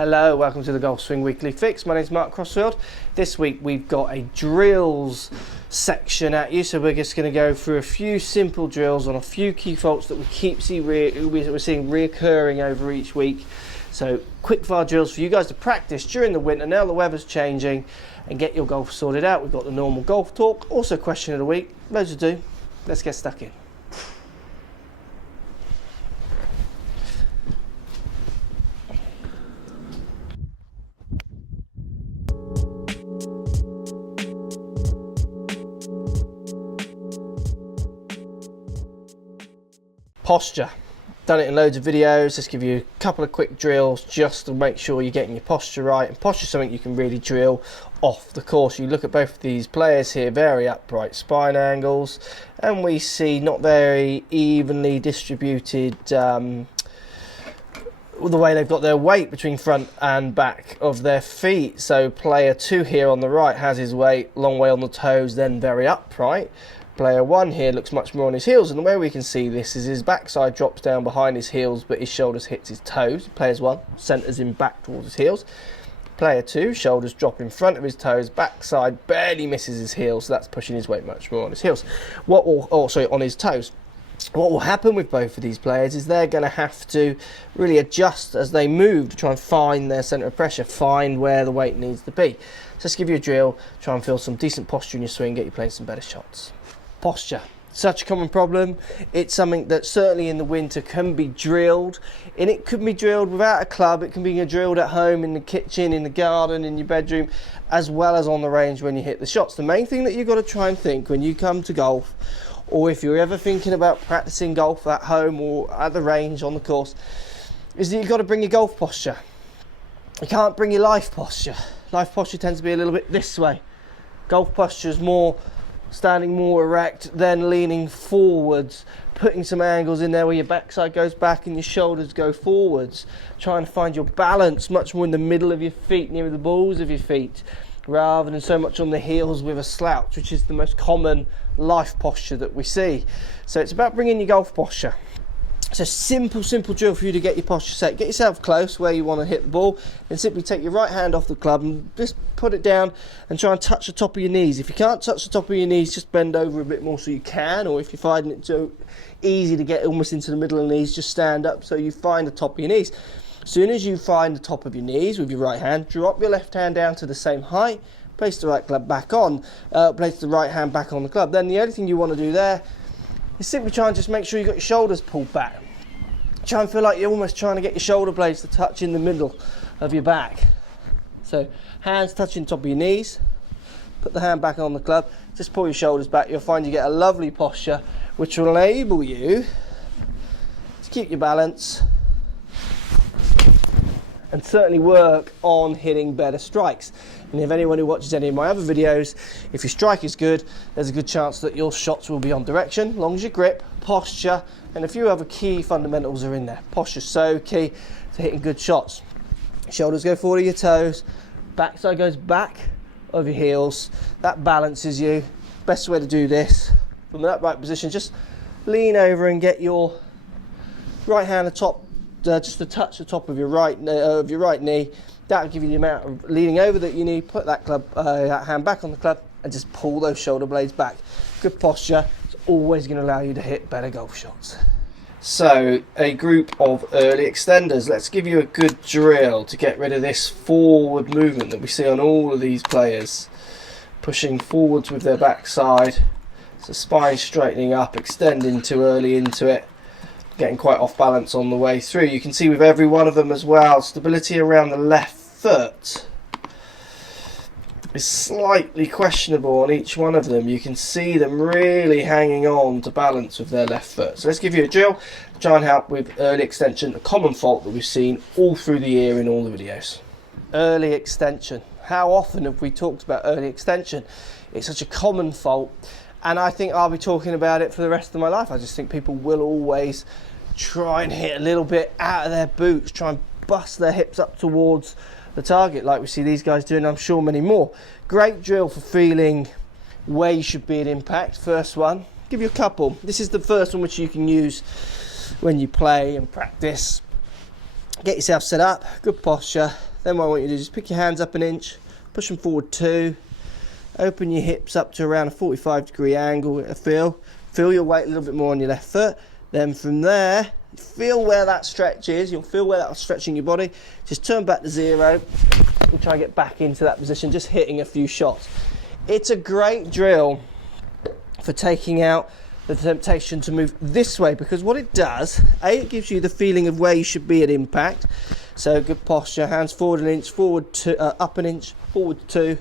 Hello, welcome to the Golf Swing Weekly Fix. My name is Mark Crossfield. This week we've got a drills section at you, so we're just going to go through a few simple drills on a few key faults that we're seeing reoccurring over each week. So quick fire drills for you guys to practice during the winter. Now the weather's changing, and get your golf sorted out. We've got the normal golf talk, also question of the week, loads to do. Let's get stuck in. Posture. Done it in loads of videos. Let's give you a couple of quick drills just to make sure you're getting your posture right. And posture is something you can really drill off the course. You look at both of these players here, very upright spine angles, and we see not very evenly distributed the way they've got their weight between front and back of their feet. So player 2 here on the right has his weight long way on the toes, then very upright. Player 1 here looks much more on his heels, and the way we can see this is his backside drops down behind his heels, but his shoulders hits his toes. Player 1 centres him back towards his heels. Player 2, shoulders drop in front of his toes, backside barely misses his heels, so that's pushing his weight much more on his heels. On his toes. What will happen with both of these players is they're going to have to really adjust as they move to try and find their centre of pressure, find where the weight needs to be. So let's give you a drill, try and feel some decent posture in your swing, get you playing some better shots. Posture, such a common problem. It's something that certainly in the winter can be drilled, and it could be drilled without a club. It can be drilled at home, in the kitchen, in the garden, in your bedroom, as well as on the range when you hit the shots. The main thing that you've got to try and think when you come to golf, or if you're ever thinking about practicing golf at home or at the range on the course, is that you've got to bring your golf posture. You can't bring your life posture. Life posture tends to be a little bit this way. Golf posture is more standing more erect, then leaning forwards, putting some angles in there where your backside goes back and your shoulders go forwards. Trying to find your balance much more in the middle of your feet, near the balls of your feet, rather than so much on the heels with a slouch, which is the most common life posture that we see. So it's about bringing your golf posture. It's a simple drill for you to get your posture set. Get yourself close where you want to hit the ball, and simply take your right hand off the club and just put it down and try and touch the top of your knees. If you can't touch the top of your knees, just bend over a bit more so you can, or if you're finding it so easy to get almost into the middle of the knees, just stand up so you find the top of your knees. As soon as you find the top of your knees with your right hand, drop your left hand down to the same height, place the right club back on, place the right hand back on the club. Then the only thing you want to do there is simply try and just make sure you've got your shoulders pulled back. Try and feel like you're almost trying to get your shoulder blades to touch in the middle of your back. So hands touching top of your knees, put the hand back on the club, just pull your shoulders back. You'll find you get a lovely posture which will enable you to keep your balance and certainly work on hitting better strikes. And if anyone who watches any of my other videos, if your strike is good, there's a good chance that your shots will be on direction, as long as your grip, posture, and a few other key fundamentals are in there. Posture's so key to hitting good shots. Shoulders go forward of your toes, backside goes back of your heels. That balances you. Best way to do this, from that right position, just lean over and get your right hand atop, just to touch the top of your right knee. That'll give you the amount of leaning over that you need. Put that hand back on the club and just pull those shoulder blades back. Good posture is always going to allow you to hit better golf shots. So a group of early extenders. Let's give you a good drill to get rid of this forward movement that we see on all of these players. Pushing forwards with their backside. So spine straightening up, extending too early into it. Getting quite off balance on the way through. You can see with every one of them as well, stability around the left foot is slightly questionable on each one of them. You can see them really hanging on to balance with their left foot. So let's give you a drill, try and help with early extension, a common fault that we've seen all through the year in all the videos. Early extension. How often have we talked about early extension? It's such a common fault, and I think I'll be talking about it for the rest of my life. I just think people will always try and hit a little bit out of their boots, try and bust their hips up towards the target like we see these guys doing. I'm sure many more. Great drill for feeling where you should be at impact. First one, give you a couple. This is the first one which you can use when you play and practice. Get yourself set up, good posture. Then what I want you to do is pick your hands up an inch, push them forward 2, open your hips up to around a 45-degree angle. Feel your weight a little bit more on your left foot. Then from there, feel where that stretch is. You'll feel where that's stretching your body. Just turn back to 0 and try and get back into that position, just hitting a few shots. It's a great drill for taking out the temptation to move this way, because what it does, it gives you the feeling of where you should be at impact. So good posture, hands forward an inch, forward 2, up an inch, forward 2,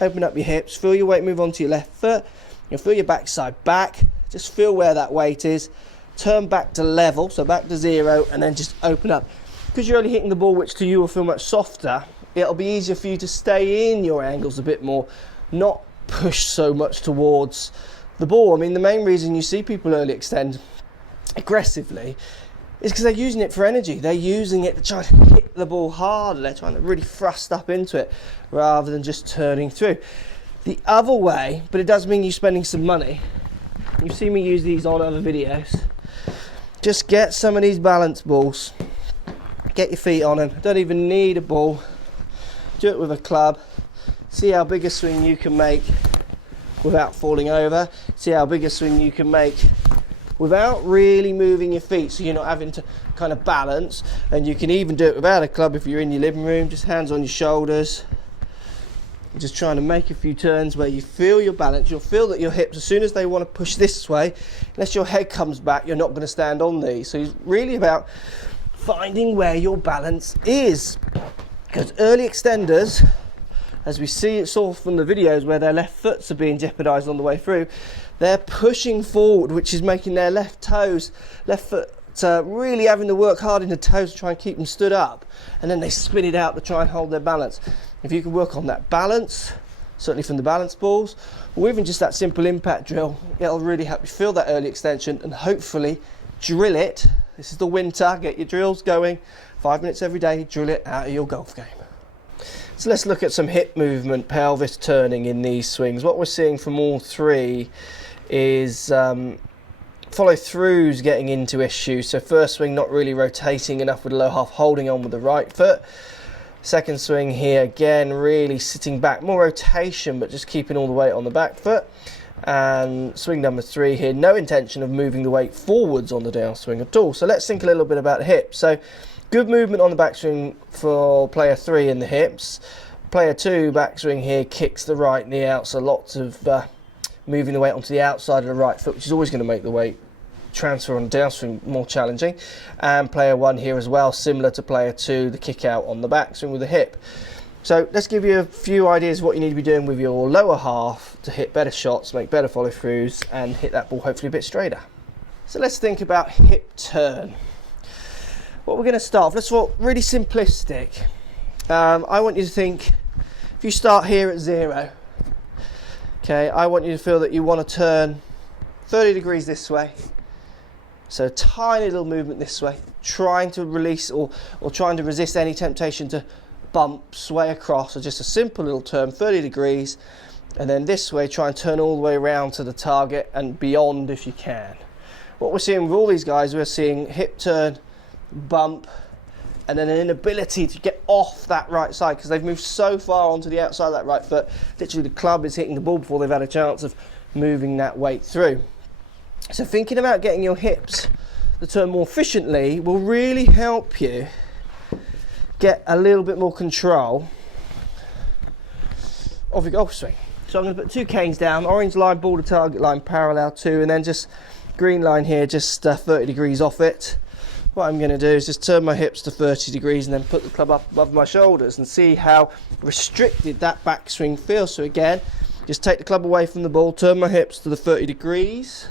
open up your hips, feel your weight move onto your left foot. You'll feel your backside back, just feel where that weight is. Turn back to level, so back to 0, and then just open up. Because you're only hitting the ball, which to you will feel much softer, it'll be easier for you to stay in your angles a bit more, not push so much towards the ball. I mean, the main reason you see people early extend aggressively is because they're using it for energy. They're using it to try to hit the ball harder. They're trying to really thrust up into it rather than just turning through. The other way, but it does mean you're spending some money. You've seen me use these on other videos. Just get some of these balance balls. Get your feet on them. Don't even need a ball. Do it with a club. See how big a swing you can make without falling over. See how big a swing you can make without really moving your feet, so you're not having to kind of balance. And you can even do it without a club if you're in your living room, just hands on your shoulders. Just trying to make a few turns where you feel your balance. You'll feel that your hips, as soon as they want to push this way, unless your head comes back, you're not going to stand on these. So it's really about finding where your balance is. Because early extenders, as we saw from the videos where their left foots are being jeopardized on the way through, they're pushing forward, which is making their left foot really having to work hard in the toes to try and keep them stood up, and then they spin it out to try and hold their balance. If you can work on that balance, certainly from the balance balls, or even just that simple impact drill, it'll really help you feel that early extension and hopefully drill it. This is the winter, get your drills going, 5 minutes every day, drill it out of your golf game. So let's look at some hip movement, pelvis turning in these swings. What we're seeing from all three is follow throughs getting into issue. So first swing, not really rotating enough with the low half, holding on with the right foot. Second swing here, again, really sitting back, more rotation, but just keeping all the weight on the back foot. And swing number 3 here, no intention of moving the weight forwards on the downswing at all. So let's think a little bit about the hips. So good movement on the backswing for player 3 in the hips. Player 2 backswing here kicks the right knee out, so lots of moving the weight onto the outside of the right foot, which is always going to make the weight transfer on downswing more challenging. And player 1 here as well, similar to player 2, the kick out on the backswing with the hip. So let's give you a few ideas of what you need to be doing with your lower half to hit better shots, make better follow throughs, and hit that ball hopefully a bit straighter. So let's think about hip turn. What we're going to start off, let's talk really simplistic. I want you to think, if you start here at 0, okay, I want you to feel that you want to turn 30 degrees this way. So tiny little movement this way, trying to release or trying to resist any temptation to bump, sway across, or just a simple little turn, 30 degrees. And then this way, try and turn all the way around to the target and beyond if you can. What we're seeing with all these guys, we're seeing hip turn, bump, and then an inability to get off that right side because they've moved so far onto the outside of that right foot. Literally the club is hitting the ball before they've had a chance of moving that weight through. So thinking about getting your hips to turn more efficiently will really help you get a little bit more control of your golf swing. So I'm going to put 2 canes down, orange line, ball to target line parallel to, and then just green line here, just 30 degrees off it. What I'm going to do is just turn my hips to 30 degrees and then put the club up above my shoulders and see how restricted that backswing feels. So again, just take the club away from the ball, turn my hips to the 30 degrees.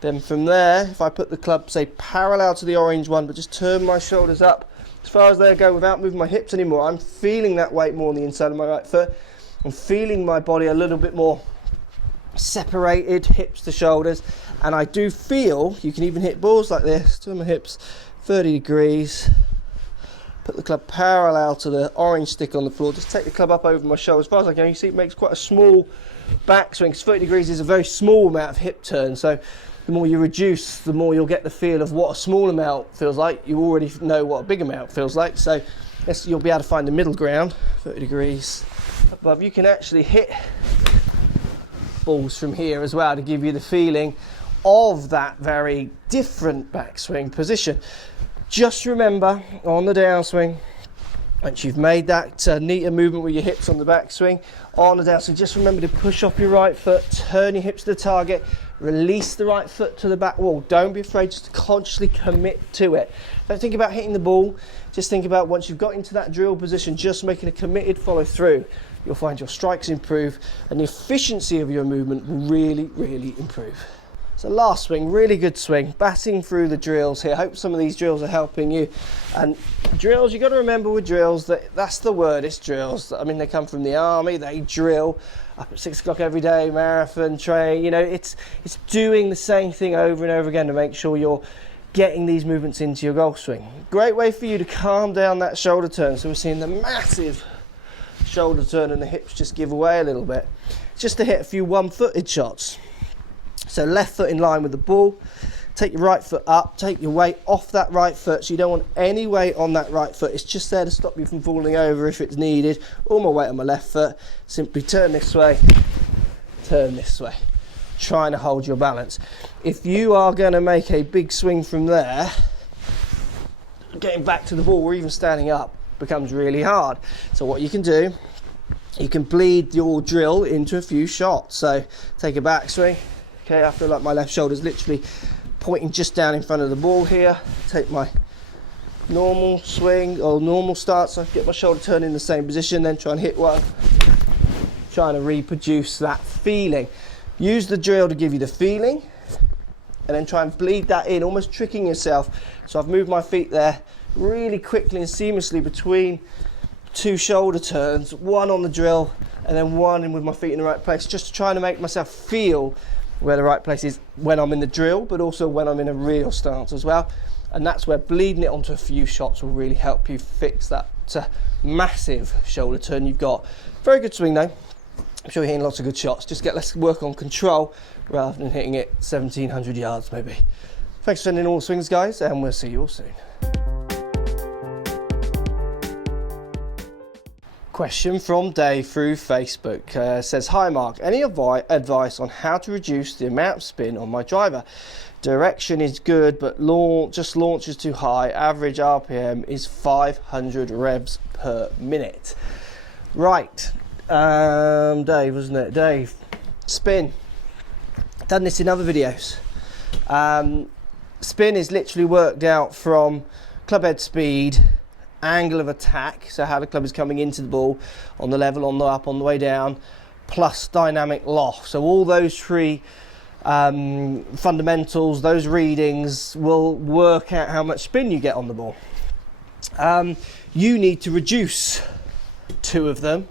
Then from there, if I put the club, say, parallel to the orange one, but just turn my shoulders up as far as they go without moving my hips anymore, I'm feeling that weight more on the inside of my right foot. I'm feeling my body a little bit more separated, hips to shoulders. And I do feel, you can even hit balls like this, turn my hips 30 degrees, put the club parallel to the orange stick on the floor, just take the club up over my shoulder as far as I can. You see it makes quite a small backswing, because 30 degrees is a very small amount of hip turn. So the more you reduce, the more you'll get the feel of what a small amount feels like. You already know what a big amount feels like. So you'll be able to find the middle ground, 30 degrees above. You can actually hit balls from here as well to give you the feeling of that very different backswing position. Just remember on the downswing, once you've made that neater movement with your hips on the backswing, on the downswing, just remember to push off your right foot, turn your hips to the target, release the right foot to the back wall. Don't be afraid, just to consciously commit to it. Don't think about hitting the ball, just think about once you've got into that drill position, just making a committed follow through. You'll find your strikes improve and the efficiency of your movement will really, really improve. So last swing, really good swing, batting through the drills here. Hope some of these drills are helping you. And drills, you've got to remember with drills, that's the word, it's drills. I mean, they come from the army, they drill up at 6 o'clock every day, marathon, train, you know, it's doing the same thing over and over again to make sure you're getting these movements into your golf swing. Great way for you to calm down that shoulder turn. So we're seeing the massive shoulder turn and the hips just give away a little bit. Just to hit a few one-footed shots. So left foot in line with the ball, take your right foot up, take your weight off that right foot, so you don't want any weight on that right foot. It's just there to stop you from falling over if it's needed. All my weight on my left foot, simply turn this way, trying to hold your balance. If you are going to make a big swing from there, getting back to the ball or even standing up becomes really hard. So what you can do, you can bleed your drill into a few shots. So take a backswing. Okay, I feel like my left shoulder is literally pointing just down in front of the ball here. Take my normal swing or normal start, so I get my shoulder turned in the same position, then try and hit one. Trying to reproduce that feeling. Use the drill to give you the feeling, and then try and bleed that in, almost tricking yourself. So I've moved my feet there really quickly and seamlessly between two shoulder turns, one on the drill and then one in with my feet in the right place, just to try to make myself feel where the right place is when I'm in the drill, but also when I'm in a real stance as well. And that's where bleeding it onto a few shots will really help you fix that massive shoulder turn you've got. Very good swing though. I'm sure you're hitting lots of good shots. Just let's work on control rather than hitting it 1700 yards maybe. Thanks for sending all the swings, guys, and we'll see you all soon. Question from Dave through Facebook says, hi Mark, any advice on how to reduce the amount of spin on my driver? Direction is good, but just launch is too high. Average RPM is 500 revs per minute. Right, Dave, wasn't it? Dave, spin. Done this in other videos. Spin is literally worked out from club head speed, angle of attack, so how the club is coming into the ball, on the level, on the up, on the way down, plus dynamic loft. So all those three fundamentals, those readings will work out how much spin you get on the ball. You need to reduce two of them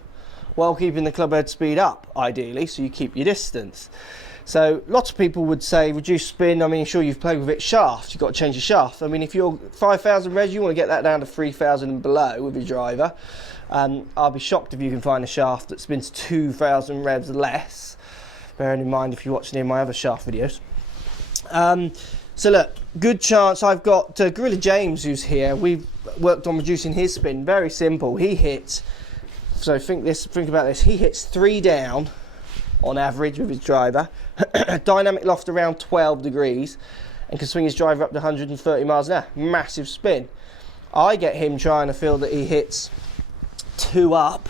while keeping the club head speed up, ideally, so you keep your distance. So lots of people would say reduce spin. I mean, sure, you've played with it shaft, you've got to change the shaft. I mean, if you're 5,000 revs, you want to get that down to 3,000 and below with your driver. I'll be shocked if you can find a shaft that spins 2,000 revs less, bearing in mind if you're watching any of my other shaft videos. So look, good chance. I've got Gorilla James who's here. We've worked on reducing his spin. Very simple. He hits, so think about this, he hits 3 down on average with his driver, dynamic loft around 12 degrees, and can swing his driver up to 130 miles an hour. Massive spin. I get him trying to feel that he hits 2 up.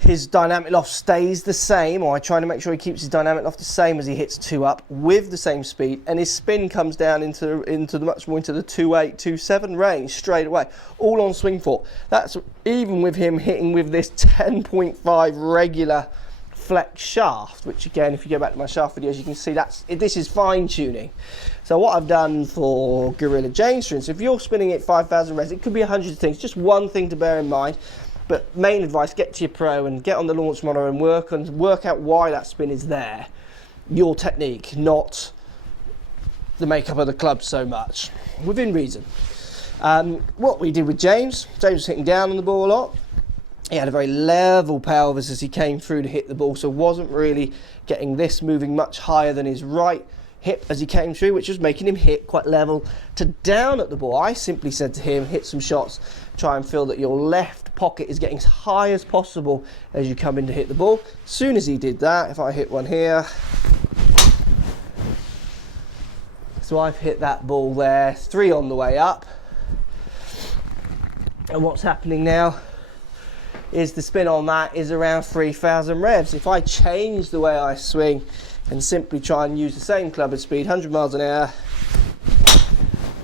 His dynamic loft stays the same, or I try to make sure he keeps his dynamic loft the same as he hits 2 up with the same speed, and his spin comes down into much more into the 2.8, 2.7 range straight away, all on swing 4. That's even with him hitting with this 10.5 regular flex shaft, which again, if you go back to my shaft videos, you can see this is fine tuning. So what I've done for Gorilla James, for instance, if you're spinning it 5,000 revs, it could be 100 things. Just one thing to bear in mind. But main advice, get to your pro and get on the launch monitor and work out why that spin is there. Your technique, not the makeup of the club so much, within reason. What we did with James was hitting down on the ball a lot. He had a very level pelvis as he came through to hit the ball, so wasn't really getting this moving much higher than his right hip as he came through, which was making him hit quite level to down at the ball. I simply said to him, hit some shots, try and feel that your left pocket is getting as high as possible as you come in to hit the ball. As soon as he did that, if I hit one here, so I've hit that ball there, 3 on the way up. And what's happening now is the spin on that is around 3,000 revs. If I change the way I swing and simply try and use the same club head speed, 100 miles an hour,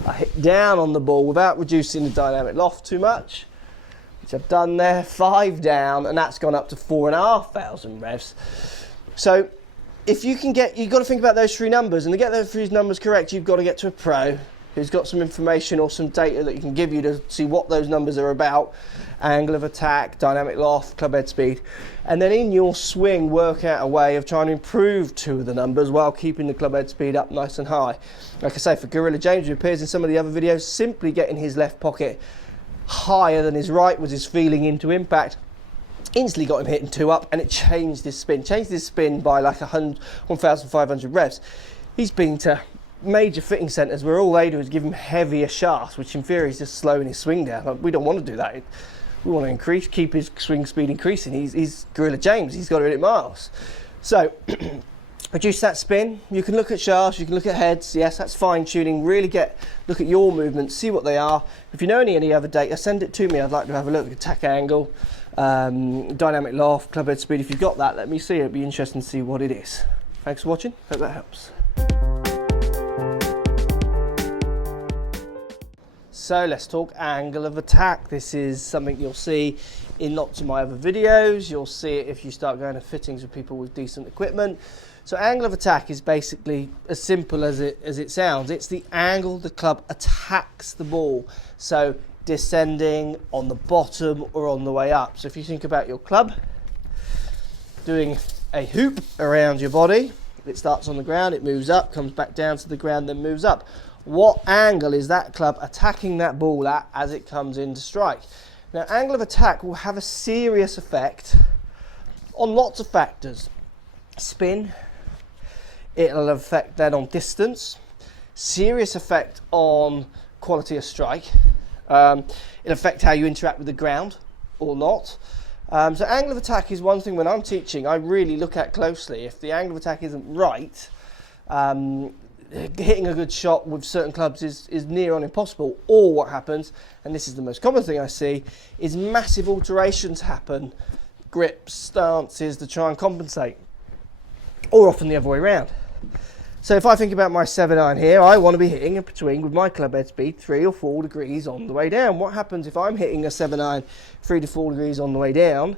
I hit down on the ball without reducing the dynamic loft too much, which I've done there, 5 down, and that's gone up to 4,500 revs. So if you can get, you've got to think about those 3 numbers, and to get those 3 numbers correct, you've got to get to a pro who's got some information or some data that you can give you to see what those numbers are about: angle of attack, dynamic loft, club head speed, and then in your swing work out a way of trying to improve 2 of the numbers while keeping the club head speed up nice and high. Like I say, for Gorilla James, who appears in some of the other videos, simply getting his left pocket higher than his right was his feeling into impact, instantly got him hitting 2 up, and it changed his spin by like 1,500 revs. He's been to major fitting centres where all they do is give him heavier shafts, which in theory is just slowing his swing down. Like, we don't want to do that. We want to keep his swing speed increasing. He's Gorilla James, he's got to hit it miles. So reduce that spin. You can look at shafts, you can look at heads. Yes, that's fine tuning. Really look at your movements, see what they are. If you know any other data, send it to me. I'd like to have a look at attack angle, dynamic loft, club head speed. If you've got that, let me see it. It'd be interesting to see what it is. Thanks for watching. Hope that helps. So let's talk angle of attack. This is something you'll see in lots of my other videos. You'll see it if you start going to fittings with people with decent equipment. So angle of attack is basically as simple as it sounds. It's the angle the club attacks the ball. So descending, on the bottom, or on the way up. So if you think about your club doing a hoop around your body, it starts on the ground, it moves up, comes back down to the ground, then moves up. What angle is that club attacking that ball at as it comes in to strike? Now, angle of attack will have a serious effect on lots of factors. Spin, it'll affect then on distance, serious effect on quality of strike, it'll affect how you interact with the ground or not. So angle of attack is one thing when I'm teaching I really look at closely. If the angle of attack isn't right, hitting a good shot with certain clubs is near on impossible. Or what happens, and this is the most common thing I see, is massive alterations happen, grips, stances, to try and compensate, or often the other way around. So if I think about my 7-iron here, I want to be hitting a between with my club head speed 3 or 4 degrees on the way down. What happens if I'm hitting a 7-iron 3 to 4 degrees on the way down?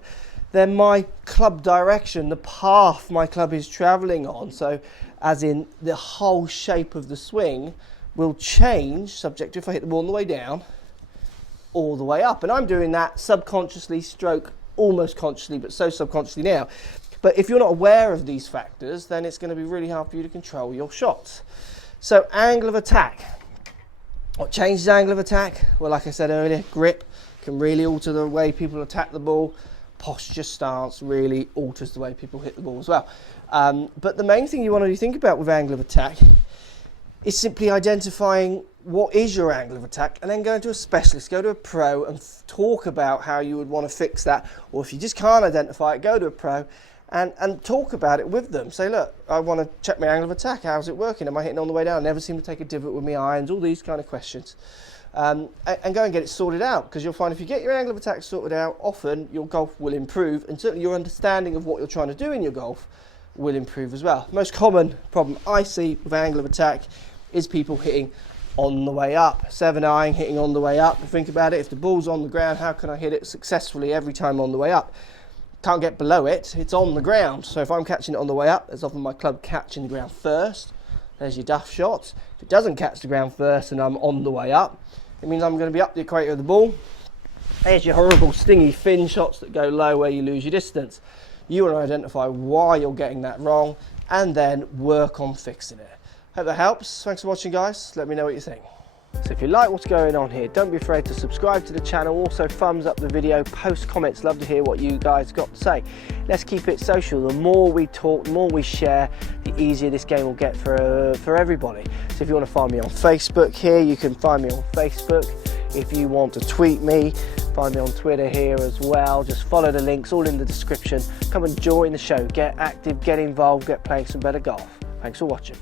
Then my club direction, the path my club is travelling on, so as in the whole shape of the swing, will change subject to if I hit the ball on the way down or the way up. And I'm doing that subconsciously, stroke almost consciously, but so subconsciously now. But if you're not aware of these factors, then it's going to be really hard for you to control your shots. So angle of attack. What changes angle of attack? Well, like I said earlier, grip can really alter the way people attack the ball. Posture, stance really alters the way people hit the ball as well. But the main thing you want to think about with angle of attack is simply identifying what is your angle of attack and then going to a specialist, go to a pro and talk about how you would want to fix that. Or if you just can't identify it, go to a pro and talk about it with them. Say, look, I want to check my angle of attack. How's it working? Am I hitting on the way down? I never seem to take a divot with my irons, all these kind of questions. And go and get it sorted out, because you'll find if you get your angle of attack sorted out, often your golf will improve, and certainly your understanding of what you're trying to do in your golf will improve as well. The most common problem I see with angle of attack is people hitting on the way up. 7-iron hitting on the way up. Think about it, if the ball's on the ground, how can I hit it successfully every time on the way up? Can't get below it, it's on the ground. So if I'm catching it on the way up, there's often my club catching the ground first. There's your duff shot. If it doesn't catch the ground first and I'm on the way up, it means I'm going to be up the equator of the ball. There's your horrible stingy fin shots that go low where you lose your distance. You want to identify why you're getting that wrong and then work on fixing it. Hope that helps. Thanks for watching, guys. Let me know what you think. So if you like what's going on here, don't be afraid to subscribe to the channel. Also thumbs up the video, post comments, love to hear what you guys got to say. Let's keep it social. The more we talk, the more we share, the easier this game will get for everybody. So if you want to find me on Facebook here, you can find me on Facebook. If you want to tweet me, find me on Twitter here as well. Just follow the links, all in the description. Come and join the show, get active, get involved, get playing some better golf. Thanks for watching.